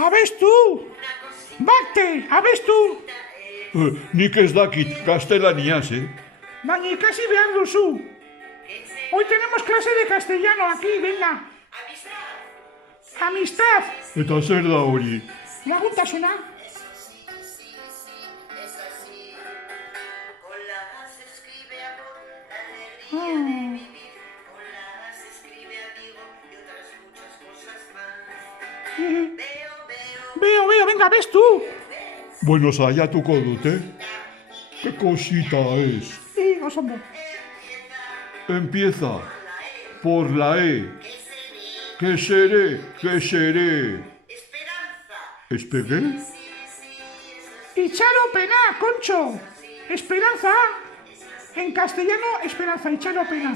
A ves tú. Bate, a ves tú. Nik ez dakit gaztelaniaz, Baina ikasi behar duzu. Hoy tenemos clase de castellano aquí, venga. Amistad. Eta zer da hori? Laguntasuna. Veo, venga, ves tú. Bueno, saiatuko dut, ¿Qué cosita es? Sí, oso ondo. Empieza por la E. ¿Qué seré? ¿Qué seré? ¿Esperé? Itxaropena, Concho. Esperanza. En castellano, esperanza, itxaropena.